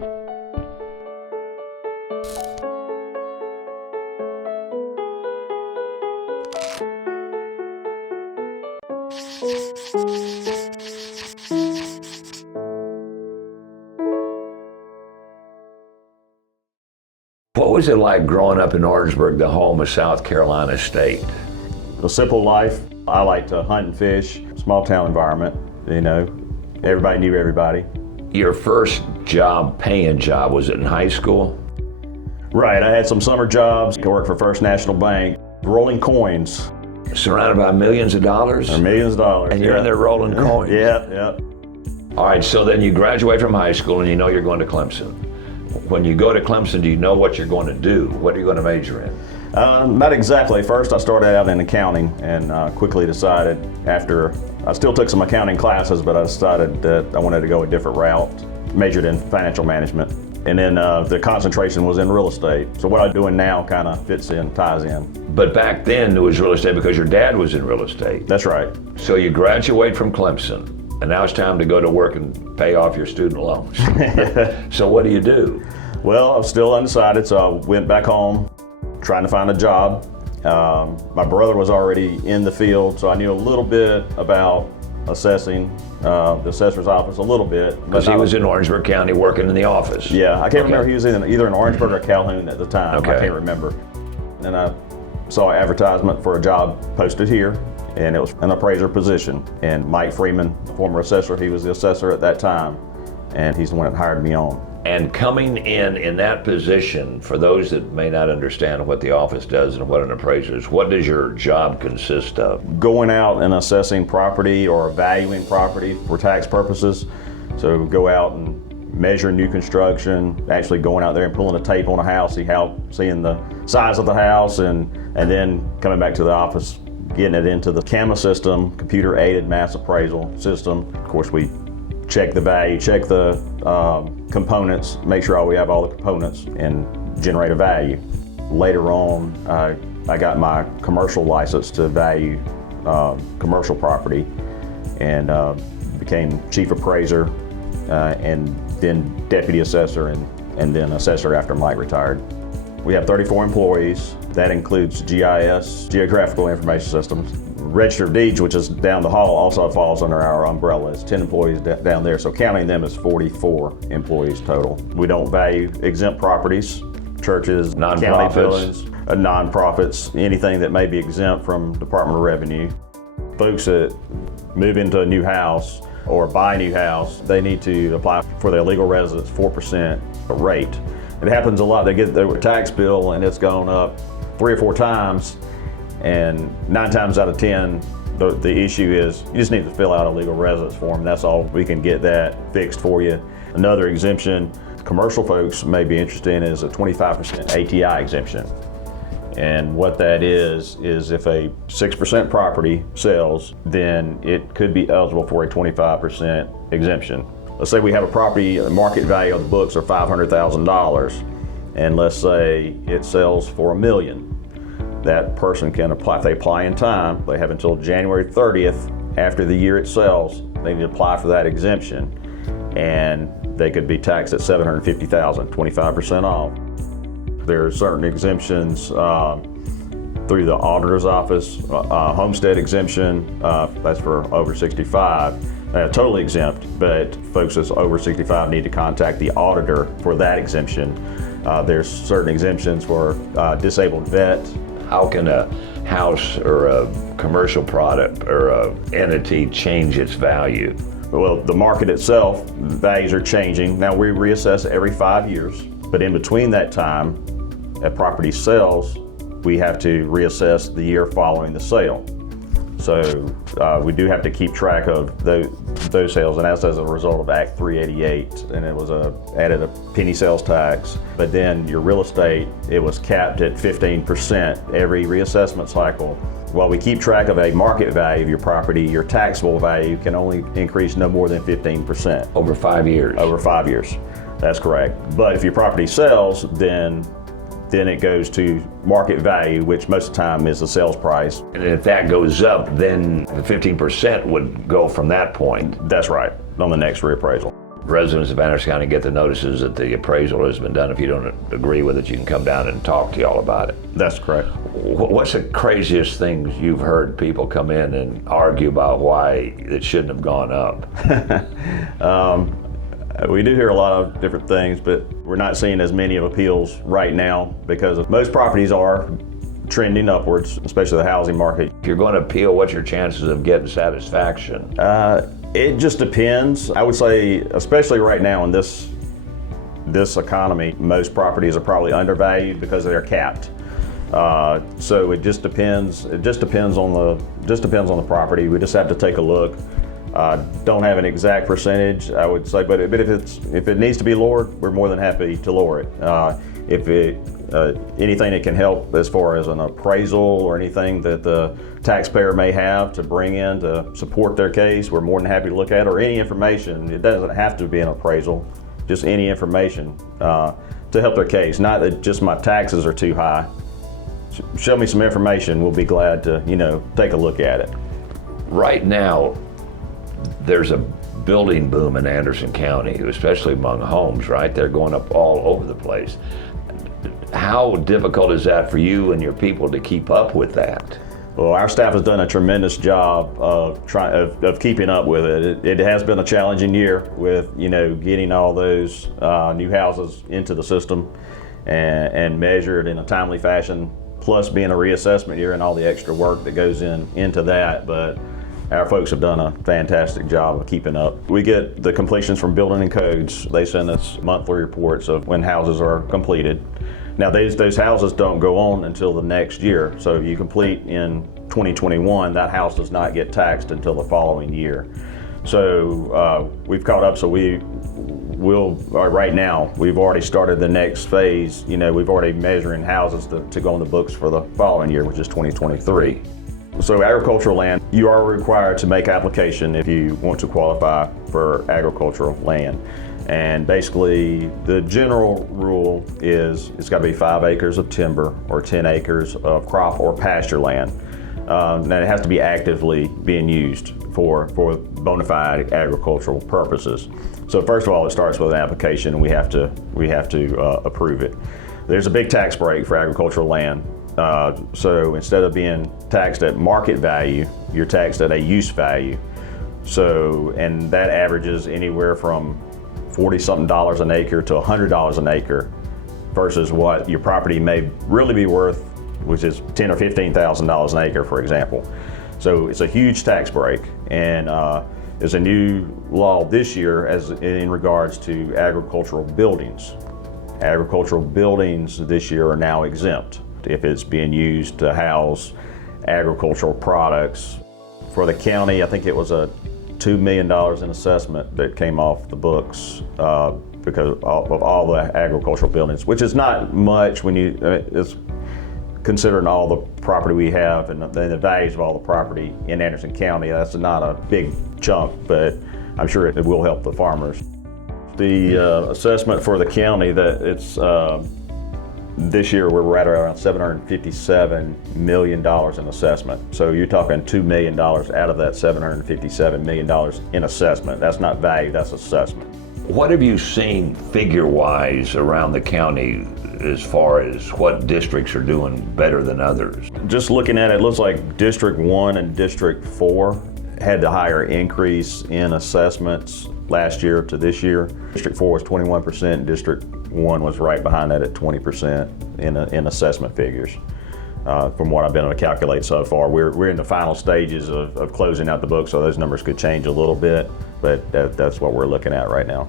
What was it like growing up in Orangeburg, the home of South Carolina State? A simple life. I like to hunt and fish, small town environment, you know, everybody knew everybody. Your first job, paying job, was it in high school? Right, I had some summer jobs. I worked for First National Bank, rolling coins. Surrounded by millions of dollars? Or millions of dollars. And you're in there rolling coins? Yeah. All right, so then you graduate from high school and you know you're going to Clemson. When you go to Clemson, do you know what you're going to do? What are you going to major in? Not exactly. First, I started out in accounting and quickly decided after, I still took some accounting classes, but I decided that I wanted to go a different route. Majored in financial management. And then the concentration was in real estate. So what I'm doing now kind of fits in, ties in. But back then it was real estate because your dad was in real estate. That's right. So you graduate from Clemson, and now it's time to go to work and pay off your student loans. So what do you do? Well, I was still undecided, so I went back home trying to find a job. My brother was already in the field, so I knew a little bit about assessing, the assessor's office a little bit. Because he was in Orangeburg County working in the office. Yeah, I can't remember, he was either in Orangeburg or Calhoun at the time. Okay. I can't remember. And I saw an advertisement for a job posted here, and it was an appraiser position. And Mike Freeman, the former assessor, he was the assessor at that time, and he's the one that hired me on. And coming in that position, for those that may not understand what the office does and what an appraiser is, what does your job consist of? Going out and assessing property or valuing property for tax purposes. So go out and measure new construction, actually going out there and pulling a tape on a house, seeing the size of the house, and then coming back to the office, getting it into the CAMA system, computer-aided mass appraisal system. Of course, we check the value, check the components, make sure we have all the components, and generate a value. Later on, I got my commercial license to value commercial property, and became chief appraiser, and then deputy assessor, and then assessor after Mike retired. We have 34 employees. That includes GIS, Geographical Information Systems. Register of Deeds, which is down the hall, also falls under our umbrella. It's 10 employees down there, so counting them is 44 employees total. We don't value exempt properties, churches, county buildings, nonprofits, anything that may be exempt from Department of Revenue. Folks that move into a new house or buy a new house, they need to apply for their legal residence 4% rate. It happens a lot. They get their tax bill and it's gone up 3 or 4 times, and 9 times out of 10, the issue is you just need to fill out a legal residence form. That's all. We can get that fixed for you. Another exemption commercial folks may be interested in is a 25% ATI exemption. And what that is if a 6% property sells, then it could be eligible for a 25% exemption. Let's say we have a property, the market value of the books are $500,000, and let's say it sells for $1 million. That person can apply. If they apply in time, they have until January 30th after the year it sells, they need to apply for that exemption, and they could be taxed at $750,000, 25% off. There are certain exemptions through the auditor's office, Homestead Exemption, that's for over 65. Totally exempt, but folks that's over 65 need to contact the auditor for that exemption. There's certain exemptions for disabled vet. How can a house or a commercial product or a entity change its value? Well, the market itself, values are changing. Now we reassess every 5 years, but in between that time, a property sells, we have to reassess the year following the sale. So we do have to keep track of those sales, and that's as a result of Act 388, and it was added a penny sales tax. But then your real estate, it was capped at 15% every reassessment cycle. While we keep track of a market value of your property, your taxable value can only increase no more than 15%. Over 5 years? Over 5 years, that's correct. But if your property sells, then it goes to market value, which most of the time is the sales price. And if that goes up, then the 15% would go from that point. That's right, on the next reappraisal. Residents of Anderson County get the notices that the appraisal has been done. If you don't agree with it, you can come down and talk to y'all about it. That's correct. What's the craziest things you've heard people come in and argue about why it shouldn't have gone up? We do hear a lot of different things, but we're not seeing as many of appeals right now because most properties are trending upwards, especially the housing market. If you're going to appeal, what's your chances of getting satisfaction? It just depends. I would say, especially right now in this economy, most properties are probably undervalued because they're capped. So it just depends. It just depends on the property. We just have to take a look. Don't have an exact percentage, I would say, but if it needs to be lowered, we're more than happy to lower it. If anything that can help as far as an appraisal or anything that the taxpayer may have to bring in to support their case, we're more than happy to look at, or any information. It doesn't have to be an appraisal, just any information to help their case. Not that just my taxes are too high. Show me some information, we'll be glad to, take a look at it. Right now, there's a building boom in Anderson County, especially among homes, right? They're going up all over the place. How difficult is that for you and your people to keep up with that? Well, our staff has done a tremendous job of keeping up with it. It has been a challenging year with, getting all those new houses into the system and measured in a timely fashion, plus being a reassessment year and all the extra work that goes into that. But our folks have done a fantastic job of keeping up. We get the completions from Building and Codes. They send us monthly reports of when houses are completed. Now, those houses don't go on until the next year. So if you complete in 2021, that house does not get taxed until the following year. So we've caught up. So right now, we've already started the next phase. We've already measuring houses to go on the books for the following year, which is 2023. So agricultural land, you are required to make application if you want to qualify for agricultural land. And basically, the general rule is it's got to be 5 acres of timber or 10 acres of crop or pasture land. Now it has to be actively being used for bona fide agricultural purposes. So first of all, it starts with an application, and we have to approve it. There's a big tax break for agricultural land. So instead of being taxed at market value, you're taxed at a use value. So, and that averages anywhere from $40-something an acre to $100 an acre versus what your property may really be worth, which is $10,000 or $15,000 an acre, for example. So it's a huge tax break, and there's a new law this year in regards to agricultural buildings. Agricultural buildings this year are now exempt if it's being used to house agricultural products. For the county, I think it was a $2 million in assessment that came off the books because of all the agricultural buildings, which is not much when it's considering all the property we have and the values of all the property in Anderson County. That's not a big chunk, but I'm sure it will help the farmers. The assessment for the county, that it's this year we're right around $757 million in assessment. So you're talking $2 million out of that $757 million in assessment. That's not value, that's assessment. What have you seen figure-wise around the county as far as what districts are doing better than others? Just looking at it, it looks like District 1 and District 4 had the higher increase in assessments last year to this year. District 4 was 21%, District 1 was right behind that at 20% in assessment figures. From what I've been able to calculate so far, we're in the final stages of closing out the book, so those numbers could change a little bit, but that's what we're looking at right now.